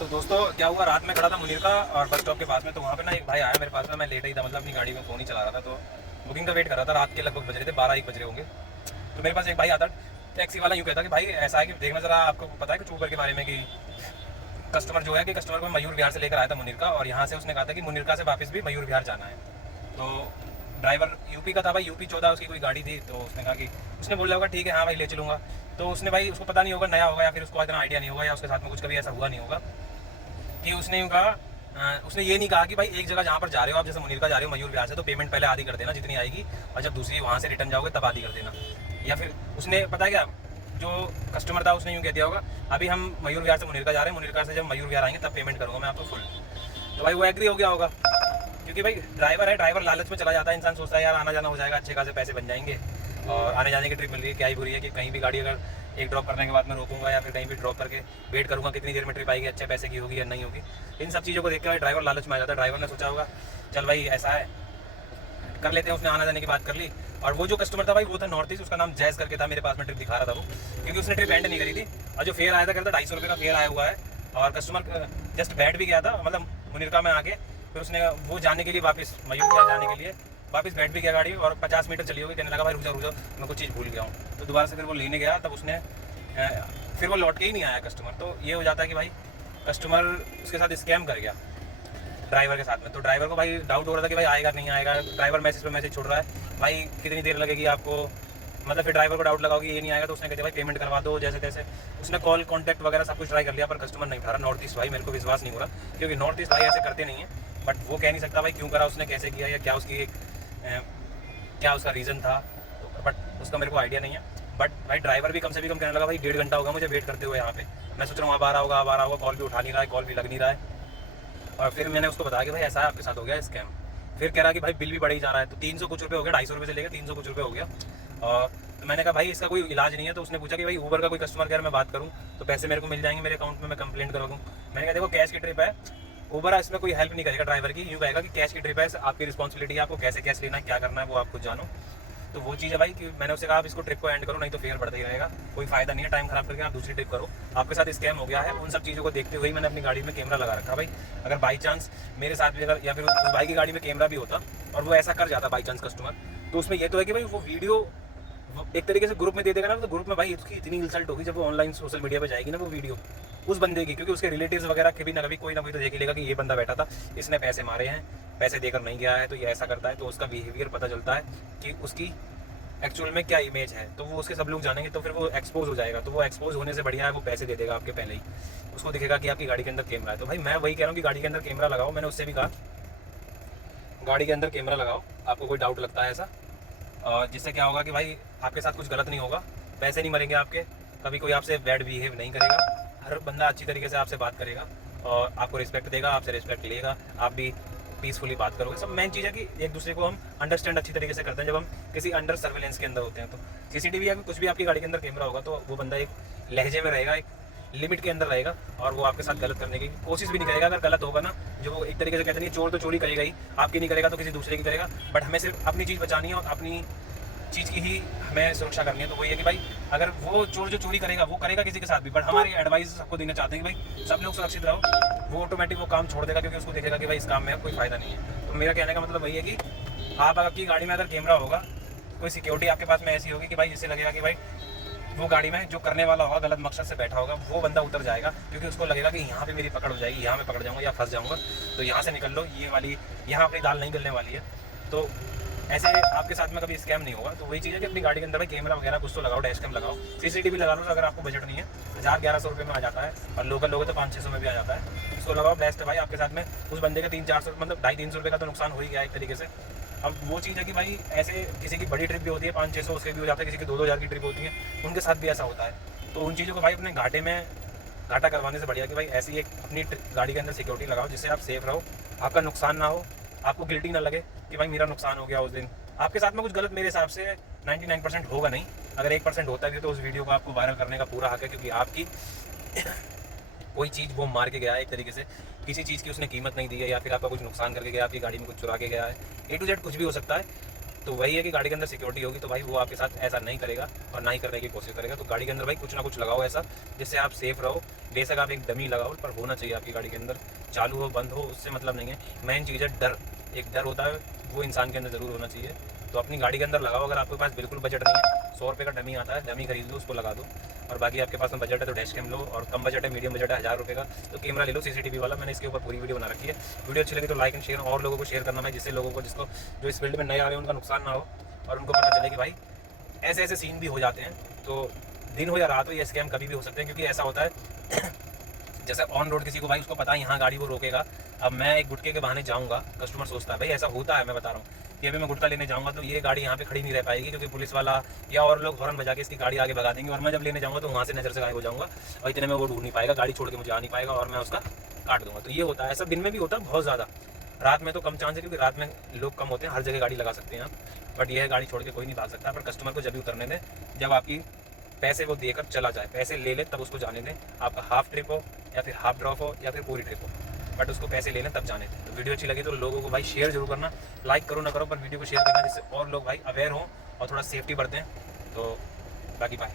तो दोस्तों क्या हुआ, रात में खड़ा था मुनीर का और बस स्टॉप के पास में, तो वहाँ पे ना एक भाई आया मेरे पास में। मैं लेटा ही था, मतलब अपनी गाड़ी में फ़ोन ही चला रहा था, तो बुकिंग का वेट कर रहा था। रात के लगभग बज रहे थे 12-1 बज रहे होंगे। तो मेरे पास एक भाई आता, टैक्सी वाला यूँ कहता कि भाई ऐसा है कि देखना ज़रा, आपको पता है कुछ ऊबर के बारे में कि कस्टमर जो है कि कस्टमर को मयूर विहार से लेकर आया था मुनीर का, और यहाँ से उसने कहा था कि मुनीर का से वापस भी मयूर विहार जाना है। तो ड्राइवर यूपी का था भाई, यूपी 14 उसकी कोई गाड़ी थी। तो उसने कहा कि उसने बोला होगा ठीक है हाँ भाई ले चलूँगा। तो उसने भाई, उसको पता नहीं होगा, नया होगा या फिर उसको इतना आइडिया नहीं होगा, या उसके साथ में कुछ कभी ऐसा हुआ नहीं होगा कि उसने यूँ कहा, उसने ये नहीं कहा कि भाई एक जगह जहाँ पर जा रहे हो आप, जैसे मुनीर का जा रहे हो मयूर विहार से, तो पेमेंट पहले आधी कर देना जितनी आएगी, और जब दूसरी वहाँ से रिटर्न जाओगे तब आधी कर देना। या फिर उसने पता है क्या, जो कस्टमर था उसने यूँ कह दिया होगा अभी हम मयूर विहार से मुनीर का जा रहे हैं, मुनीर का से जब मयूर विहार आएंगे तब पेमेंट करूँगा मैं आपको फुल। तो भाई वो एग्री हो गया होगा, क्योंकि भाई ड्राइवर है, ड्राइवर लालच में चला जाता है। इंसान सोचता है यार आना जाना हो जाएगा, अच्छे खासे पैसे बन जाएंगे, और आने जाने की ट्रिप मिल रही है, क्या ही बुरी है कि कहीं भी गाड़ी अगर एक ड्रॉप करने के बाद मैं रोकूंगा या फिर कहीं भी ड्रॉप करके वेट करूंगा कितनी देर में ट्रिप आएगी, अच्छे पैसे की होगी या नहीं होगी। इन सब चीज़ों को देख के भाई ड्राइवर लालच में आ जाता है। ड्राइवर ने सोचा होगा चल भाई ऐसा है कर लेते हैं, उसने आना जाने की बात कर ली। और वो जो कस्टमर था भाई वो था नॉर्थ ईस्ट, उसका नाम जैज करके था, मेरे पास में ट्रिप दिखा रहा था वो, क्योंकि उसने ट्रिप एंड नहीं करी थी। और जो फेयर आया था कहता 250 रुपये का फेयर आया हुआ है, और कस्टमर जस्ट बैठ भी गया था, मतलब मुनीरका में आके फिर उसने वो जाने के लिए वापस मयूर विहार जाने के लिए वापस बैठ भी गया गाड़ी, और 50 मीटर चली होगी। कहने लगा भाई रुक जाओ मैं कुछ चीज़ भूल गया हूँ। तो दोबारा से फिर वो लेने गया, तब उसने फिर वो लौट के ही नहीं आया कस्टमर। तो ये हो जाता है कि भाई कस्टमर उसके साथ स्कैम कर गया ड्राइवर के साथ में। तो ड्राइवर को भाई डाउट हो रहा था कि भाई आएगा नहीं आएगा। ड्राइवर मैसेज पे मैसेज छोड़ रहा है भाई कितनी देर लगेगी आपको, मतलब फिर ड्राइवर को डाउट लगा कि ये नहीं आएगा। तो उसने कहते भाई पेमेंट करवा दो जैसे तैसे। उसने कॉल कॉन्टैक्ट वगैरह सब कुछ ट्राई कर लिया, पर कस्टमर नहीं उठा रहा। नॉर्थ ईस्ट भाई मेरे को विश्वास नहीं हो रहा, क्योंकि नॉर्थ ईस्ट भाई ऐसे करते नहीं है। बट वो कह नहीं सकता भाई क्यों करा उसने, कैसे किया, या क्या उसकी एक क्या उसका रीज़न था, बट उसका मेरे को आइडिया नहीं है। बट भाई ड्राइवर भी कम से भी कम कहने लगा भाई 1.5 घंटा होगा मुझे वेट करते हुए यहाँ पे, मैं सोच रहा हूँ अब आ रहा होगा अब आ रहा होगा, कॉल भी उठा नहीं रहा है, कॉल भी लग नहीं रहा है। और फिर मैंने उसको बताया कि भाई ऐसा है आपके साथ हो गया स्कैम। फिर कह रहा कि भाई बिल भी बढ़ ही जा रहा है, तो 300 कुछ रुपये हो गया, 250 रुपये से लेकर 300 कुछ रुपये हो गया। और तो मैंने कहा भाई इसका कोई इलाज नहीं है। तो उसने पूछा कि भाई ऊबर का कोई कस्टमर केयर में बात करूँ तो पैसे मेरे को मिल जाएंगे मेरे अकाउंट में, मैं कंप्लेंट करा दूँ। मैंने कहा देखो कैश की ट्रिप है, ऊबर इसमें कोई हेल्प नहीं करेगा ड्राइवर की, यूँ कहेगा कि कैश की ट्रिप है, आपकी रिस्पॉन्सिबिलिटी है, आपको कैसे कैश लेना है क्या करना है वो आप खुद जानो। तो वो चीज़ है भाई कि मैंने उससे कहा आप इसको ट्रिप को एंड करो, नहीं तो फेयर बढ़ता ही रहेगा, कोई फायदा नहीं है टाइम खराब करके आप दूसरी ट्रिप करो। आपके साथ स्कैम हो गया है। उन सब चीज़ों को देखते हुए मैंने अपनी गाड़ी में कैमरा लगा रखा भाई। अगर बाई चांस मेरे साथ भी अगर या फिर उस भाई की गाड़ी में कैमरा भी होता और वो ऐसा कर जाता बाई चांस कस्टमर, तो उसमें ये तो है कि भाई वो वीडियो एक तरीके से ग्रुप में दे देगा ना, तो ग्रुप में भाई उसकी इतनी इंसल्ट होगी जब वो ऑनलाइन सोशल मीडिया पे जाएगी ना वो वीडियो उस बंदे की, क्योंकि उसके रिलेटिव्स वगैरह कभी ना कभी कोई ना कोई तो देख ही लेगा कि ये बंदा बैठा था, इसने पैसे मारे हैं, पैसे देकर नहीं गया है, तो ये ऐसा करता है। तो उसका बिहेवियर पता चलता है कि उसकी एक्चुअल में क्या इमेज है, तो वो उसके सब लोग जानेंगे, तो फिर वो एक्सपोज हो जाएगा। तो वो एक्सपोज होने से बढ़िया है वो पैसे दे देगा आपके पहले ही, उसको दिखेगा कि आपकी गाड़ी के अंदर कैमरा है। तो भाई मैं वही कह रहा हूँ कि गाड़ी के अंदर कैमरा लगाओ। मैंने उससे भी कहा गाड़ी के अंदर कैमरा लगाओ, आपको कोई डाउट लगता है ऐसा, और जिससे क्या होगा कि भाई आपके साथ कुछ गलत नहीं होगा, पैसे नहीं मरेंगे आपके, कभी कोई आपसे बैड बिहेव नहीं करेगा, हर बंदा अच्छी तरीके से आपसे बात करेगा और आपको रिस्पेक्ट देगा, आपसे रिस्पेक्ट लेगा, आप भी पीसफुली बात करोगे। सब मेन चीज़ है कि एक दूसरे को हम अंडरस्टैंड अच्छी तरीके से करते हैं जब हम किसी अंडर सर्वेलेंस के अंदर होते हैं। तो सीसीटीवी या कुछ भी आपकी गाड़ी के अंदर कैमरा होगा तो वो बंदा एक लहजे में रहेगा, एक लिमिट के अंदर रहेगा, और वो आपके साथ गलत करने की कोशिश भी नहीं करेगा। अगर गलत होगा ना, जो वो एक तरीके से कहते हैं चोर तो चोरी करेगा ही, आपकी नहीं करेगा तो किसी दूसरे की करेगा। बट हमें सिर्फ अपनी चीज़ बचानी है और अपनी चीज़ की ही हमें सुरक्षा करनी है। तो वही है कि भाई अगर वो चोर जो चोरी करेगा वो करेगा किसी के साथ भी, बट हमारी एडवाइस सबको देना चाहते हैं कि भाई सब लोग सुरक्षित रहो, वो ऑटोमेटिक वो काम छोड़ देगा, क्योंकि उसको देखेगा कि भाई इस काम में कोई फ़ायदा नहीं है। तो मेरा कहने का मतलब वही है कि आप आपकी गाड़ी में अगर कैमरा होगा, कोई सिक्योरिटी आपके पास में ऐसी होगी कि भाई जिससे लगेगा कि भाई वो गाड़ी में जो करने वाला होगा गलत मकसद से बैठा होगा वो बंदा उतर जाएगा, क्योंकि उसको लगेगा कि यहाँ पे मेरी पकड़ हो जाएगी, यहाँ मैं पकड़ जाऊँगा या फंस जाऊँगा, तो यहाँ से निकल लो, ये वाली यहाँ अपनी दाल नहीं गलने वाली है। तो ऐसे आपके साथ में कभी स्कैम नहीं होगा। तो वही चीज़ है कि अपनी गाड़ी के अंदर भाई कैमरा वगैरह कुछ तो लगाओ, डैश कैम लगाओ, सीसीटीवी लगा लो अगर आपको बजट नहीं है, 1000-1100 रुपये में आ जाता है, और लोकल लोगे तो 500-600 में भी आ जाता है। उसको लगाओ, बेस्ट है भाई। आपके साथ में उस बंदे का 300-400 मतलब 250-300 रुपये का तो नुकसान हो ही गया एक तरीके से। अब वो चीज़ है कि भाई ऐसे किसी की बड़ी ट्रिप भी होती है 500-600 उसके भी हो जाता है, किसी की 2-2000 की ट्रिप होती है, उनके साथ भी ऐसा होता है। तो उन चीज़ों को भाई अपने घाटा करवाने से बढ़िया कि भाई ऐसी एक अपनी गाड़ी के अंदर सिक्योरिटी लगाओ जिससे आप सेफ रहो, आपका नुकसान ना हो, आपको गिल्टी ना लगे कि भाई मेरा नुकसान हो गया उस दिन। आपके साथ में कुछ गलत मेरे हिसाब से 99% होगा नहीं, अगर 1% होता भी तो उस वीडियो को आपको वायरल करने का पूरा हक है, क्योंकि आपकी कोई चीज़ वो मार के गया है एक तरीके से, किसी चीज़ की उसने कीमत नहीं दी है, या फिर आपका कुछ नुकसान करके गया, आपकी गाड़ी में कुछ चुरा के गया है, A to Z कुछ भी हो सकता है। तो वही है कि गाड़ी के अंदर सिक्योरिटी होगी तो भाई वो आपके साथ ऐसा नहीं करेगा और ना ही करने की कोशिश करेगा। तो गाड़ी के अंदर भाई कुछ ना कुछ लगाओ ऐसा जिससे आप सेफ रहो, बेशक आप एक डमी लगाओ, पर होना चाहिए आपकी गाड़ी के अंदर, चालू हो बंद हो उससे मतलब नहीं है। मेन चीज़ है डर, एक डर होता है वो इंसान के अंदर ज़रूर होना चाहिए। तो अपनी गाड़ी के अंदर लगाओ। अगर आपके पास बिल्कुल बजट नहीं है, 100 रुपये का डमी आता है, डमी खरीद लो, उसको लगा दो। और बाकी आपके पास में बजट है तो डैश कैम लो, और कम बजट है, मीडियम बजट है, 1000 रुपये का तो कैमरा ले लो CCTV वाला। मैंने इसके ऊपर पूरी वीडियो बना रखी है। वीडियो अच्छी लगी तो लाइक एंड शेयर, और लोगों को शेयर करना है, जिससे लोगों को जिसको जो इस फील्ड में नए आ रहे हैं उनका नुकसान ना हो, और उनको पता चले कि भाई ऐसे ऐसे सीन भी हो जाते हैं। तो दिन हो या रात हो, ये स्कैम कभी भी हो सकते हैं, क्योंकि ऐसा होता है जैसे ऑन रोड किसी को भाई उसको पता है यहाँ गाड़ी वो रोकेगा, अब मैं एक गुटके के बहाने जाऊँगा, कस्टमर सोचता है भाई ऐसा होता है, मैं बता रहा हूँ कि अभी मैं गुटका लेने जाऊँगा तो ये गाड़ी यहाँ पे खड़ी नहीं रह पाएगी, क्योंकि पुलिस वाला या और लोग हॉर्न बजा के इसकी गाड़ी आगे भगा देंगे, और मैं जब लेने जाऊँगा तो वहाँ से नज़र से गायब हो जाऊँगा, और इतने में वो ढूंढ नहीं पाएगा, गाड़ी छोड़ के मुझे आ नहीं पाएगा, और मैं उसका काट दूंगा। तो ये होता है, ऐसा दिन में भी होता है बहुत ज़्यादा, रात में तो कम चांस है, क्योंकि रात में लोग कम होते हैं, हर जगह गाड़ी लगा सकते हैं आप, बट यह गाड़ी छोड़ के कोई नहीं भाग सकता। पर कस्टमर को जब भी उतरने दें जब आपकी पैसे वो देकर चला जाए, पैसे ले ले तब उसको जाने दें, आपका हाफ ट्रिप हो या फिर हाफ ड्रॉप हो या फिर पूरी ट्रिप हो, बट उसको पैसे ले लें तब जाने दें। तो वीडियो अच्छी लगी तो लोगों को भाई शेयर जरूर करना, लाइक करो ना करो पर वीडियो को शेयर करना, जिससे और लोग भाई अवेयर हों और थोड़ा सेफ्टी बरतें। तो बाकी बाय।